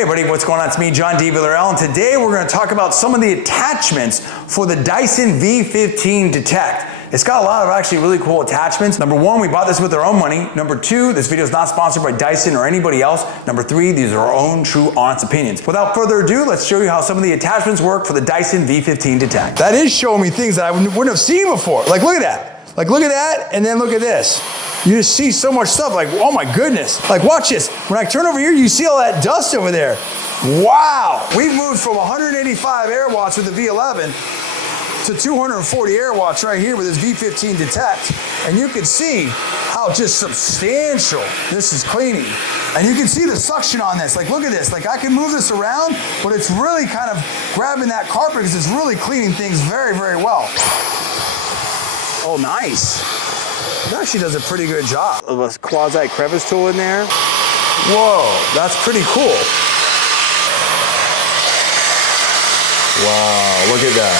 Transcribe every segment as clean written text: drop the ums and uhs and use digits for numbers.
Hey everybody, what's going on? It's me, John D. Villarreal, and today we're going to talk about some of the attachments for the Dyson V15 Detect. It's got a lot of actually really cool attachments. Number one, we bought this with our own money. Number two, this video is not sponsored by Dyson or anybody else. Number three, these are our own true, honest opinions. Without further ado, let's show you how some of the attachments work for the Dyson V15 Detect. That is showing me things that I wouldn't have seen before. Like, look at that. Like, look at that, and then look at this. You just see so much stuff, like, oh my goodness. Like, watch this. When I turn over here, you see all that dust over there. Wow. We've moved from 185 air watts with the V11 to 240 air watts right here with this V15 Detect. And you can see how just substantial this is cleaning. And you can see the suction on this. Like, look at this. Like, I can move this around, but it's really kind of grabbing that carpet because it's really cleaning things very, very well. Oh, nice. It actually does a pretty good job. Of a quasi crevice tool in there. Whoa, that's pretty cool. Wow, look at that.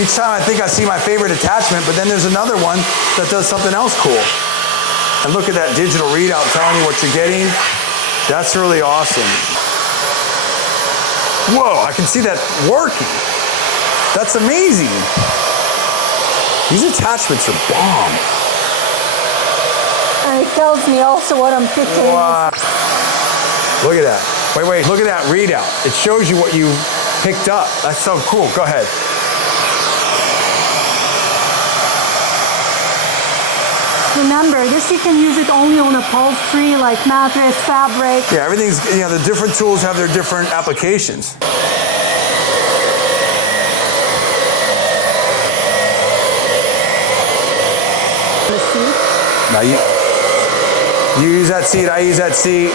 Each time I think I see my favorite attachment, but then there's another one that does something else cool. And look at that digital readout telling you what you're getting. That's really awesome. Whoa, I can see that working. That's amazing. These attachments are bomb. And it tells me also what I'm picking. Wow. Look at that. Wait, look at that readout. It shows you what you picked up. That's so cool. Go ahead. Remember, this you can use it only on upholstery, like mattress, fabric. Yeah, everything's, you know, the different tools have their different applications. Now you use that seat, I use that seat.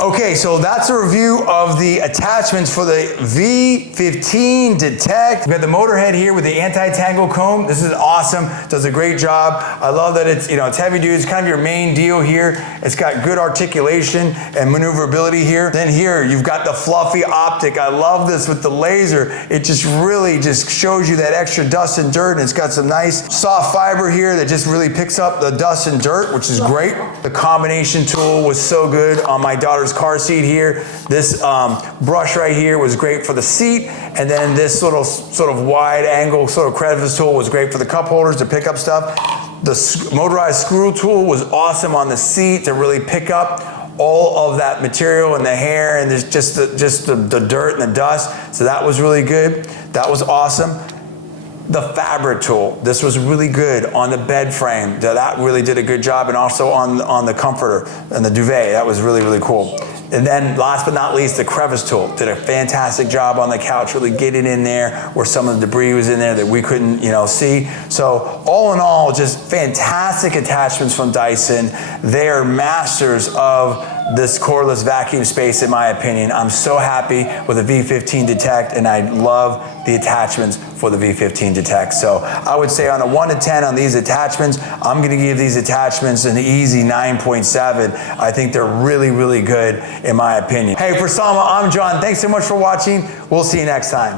Okay, so that's a review of the attachments for the V15 Detect. We got the motor head here with the Anti-Tangle Comb. This is awesome, does a great job. I love that it's, it's heavy duty, it's kind of your main deal here. It's got good articulation and maneuverability here. Then here, you've got the fluffy optic. I love this with the laser. It just really just shows you that extra dust and dirt, and it's got some nice soft fiber here that just really picks up the dust and dirt, which is great. The combination tool was so good on my daughter's car seat here. This brush right here was great for the seat, and then this sort of wide angle sort of crevice tool was great for the cup holders to pick up stuff. The motorized screw tool was awesome on the seat to really pick up all of that material and the hair and just the dirt and the dust. So that was really good. That was awesome. The fabric tool, this was really good on the bed frame. That really did a good job, and also on the comforter and the duvet. That was really, really cool. And then last but not least, the crevice tool did a fantastic job on the couch, really getting in there where some of the debris was in there that we couldn't, see. So all in all, just fantastic attachments from Dyson. They are masters of this cordless vacuum space, in my opinion. I'm so happy with the V15 Detect, and I love the attachments for the V15 Detect. So I would say on a 1 to 10 on these attachments, I'm gonna give these attachments an easy 9.7. I think they're really, really good, in my opinion. Hey, for Salma, I'm John. Thanks so much for watching. We'll see you next time.